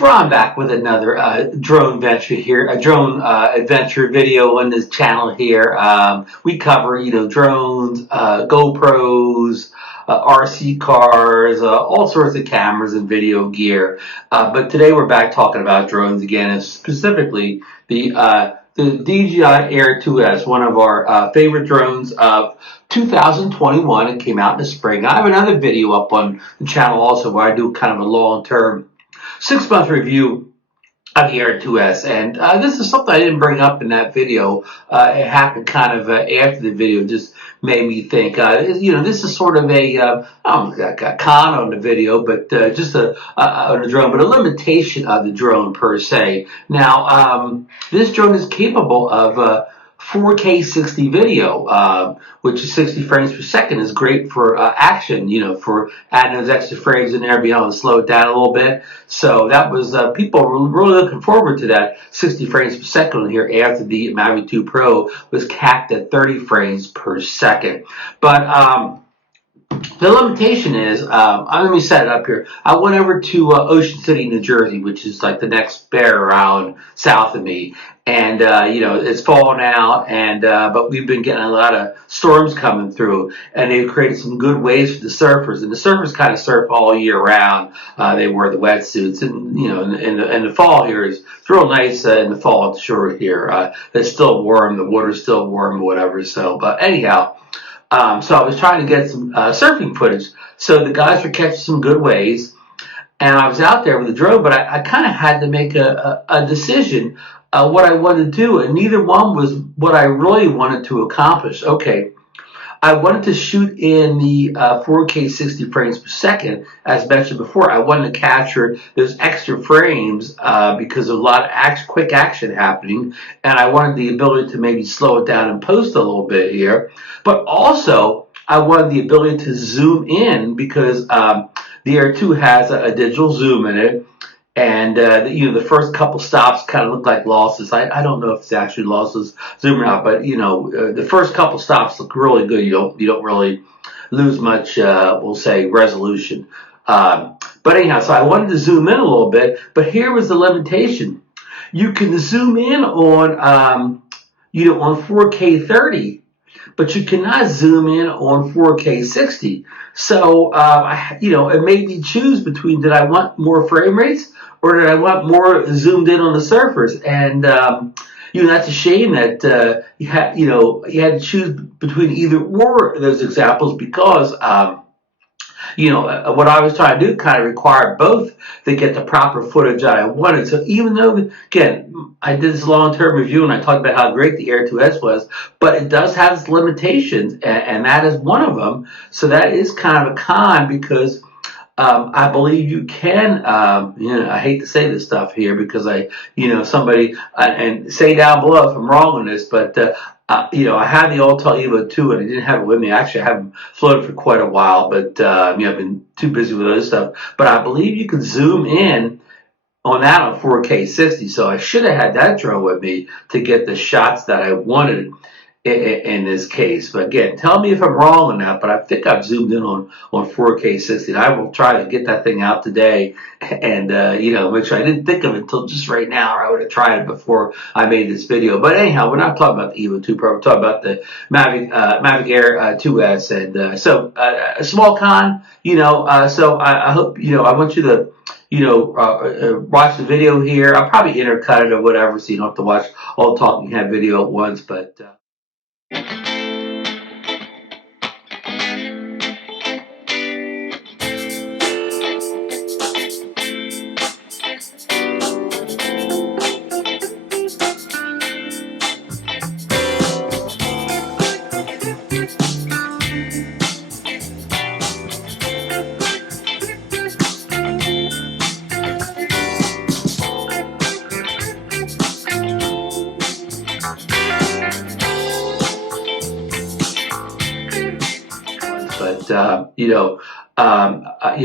Well, I'm back with another drone venture here, a drone adventure video on this channel here. We cover, drones, GoPros, RC cars, all sorts of cameras and video gear. But today we're back talking about drones again, and specifically the DJI Air 2S, one of our favorite drones of 2021. It came out in the spring. I have another video up on the channel also where I do kind of a long-term 6-month review of the Air 2S, and this is something I didn't bring up in that video. It happened kind of after the video, just made me think. This is sort of a con on the video, but just on the drone, but a limitation of the drone per se. Now, this drone is capable of 4K 60 video, which is 60 frames per second, is great for action, for adding those extra frames in there, being able to slow it down a little bit. So that was, people were really looking forward to that 60 frames per second here after the Mavic 2 Pro was capped at 30 frames per second. But the limitation is, let me set it up here. I went over to Ocean City, New Jersey, which is like the next bear island south of me. And, it's falling out, and but we've been getting a lot of storms coming through, and they've created some good waves for the surfers. And the surfers kind of surf all year round. They wear the wetsuits, and, in the fall here, it's real nice in the fall at the shore here. It's still warm, the water's still warm or whatever. So, but anyhow, so I was trying to get some surfing footage. So the guys were catching some good waves, and I was out there with the drone, but I kind of had to make a decision what I wanted to do, and neither one was what I really wanted to accomplish. Okay, I wanted to shoot in the 4K 60 frames per second, as mentioned before. I wanted to capture those extra frames because of a lot of quick action happening, and I wanted the ability to maybe slow it down and post a little bit here. But also, I wanted the ability to zoom in because the Air 2 has a digital zoom in it. And, the first couple stops kind of look like losses. I don't know if it's actually losses zooming out, but, the first couple stops look really good. You don't really lose much, we'll say, resolution. But anyhow, so I wanted to zoom in a little bit, but here was the limitation. You can zoom in on, on 4K 30, but you cannot zoom in on 4K 60. So, it made me choose between, did I want more frame rates or did I want more zoomed in on the surfers? And, that's a shame that you had to choose between either or of those examples because, what I was trying to do kind of required both to get the proper footage that I wanted. So even though, again, I did this long-term review and I talked about how great the Air 2S was, but it does have its limitations, and that is one of them. So that is kind of a con because I believe you can, I hate to say this stuff here because somebody, and say down below if I'm wrong on this, but I had the Altel Evo 2 and I didn't have it with me. Actually, I haven't floated for quite a while, but I've been too busy with other stuff. But I believe you can zoom in on that on 4K 60. So I should have had that drone with me to get the shots that I wanted in this case. But again, tell me if I'm wrong on that, but I think I've zoomed in on 4K 60. And I will try to get that thing out today and, make sure I didn't think of it until just right now, or I would have tried it before I made this video. But anyhow, we're not talking about the Evo 2 Pro, we're talking about the Mavic Air 2S. And so a small con, so I hope, I want you to, watch the video here. I'll probably intercut it or whatever, so you don't have to watch all the talking head video at once, but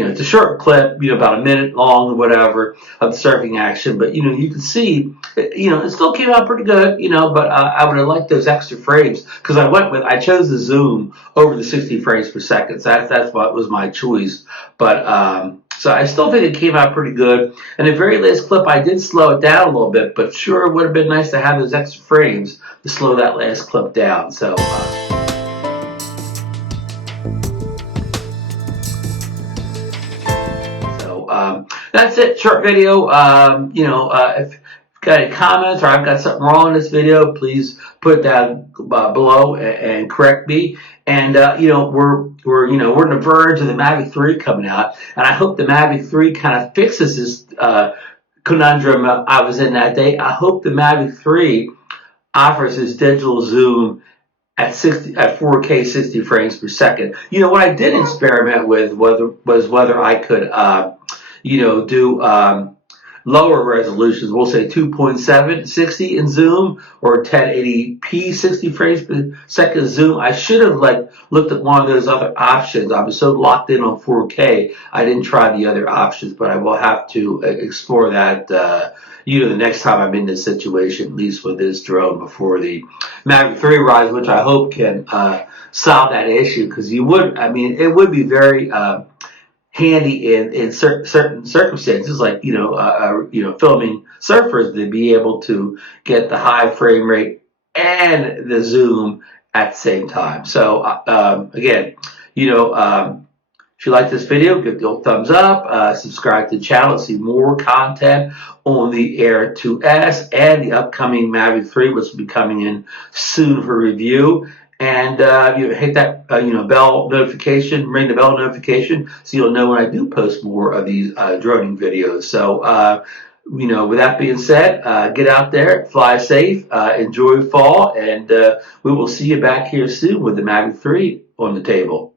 it's a short clip, about a minute long or whatever of the surfing action. But, you can see, it still came out pretty good, but I would have liked those extra frames because I chose the zoom over the 60 frames per second. So that's what was my choice. But, So I still think it came out pretty good. And the very last clip, I did slow it down a little bit, but sure, it would have been nice to have those extra frames to slow that last clip down. That's it. Short video. If you've got any comments or I've got something wrong in this video, please put it down below and correct me. And we're on the verge of the Mavic 3 coming out, and I hope the Mavic 3 kind of fixes this conundrum I was in that day. I hope the Mavic 3 offers this digital zoom at 4K 60 frames per second. What I did experiment with was whether I could do lower resolutions. We'll say 2.7 60 in zoom or 1080p 60 frames per second zoom. I should have looked at one of those other options. I was so locked in on 4K, I didn't try the other options, but I will have to explore that. The next time I'm in this situation, at least with this drone, before the Mavic 3 arrives, which I hope can solve that issue, because it would be very handy in certain circumstances, like filming surfers, to be able to get the high frame rate and the zoom at the same time. So again, if you like this video, give it a thumbs up, subscribe to the channel to see more content on the Air 2S and the upcoming Mavic 3, which will be coming in soon for review. And hit that bell notification, ring the bell notification, so you'll know when I do post more of these droning videos. So with that being said, get out there, fly safe, enjoy fall, and we will see you back here soon with the Mavic 3 on the table.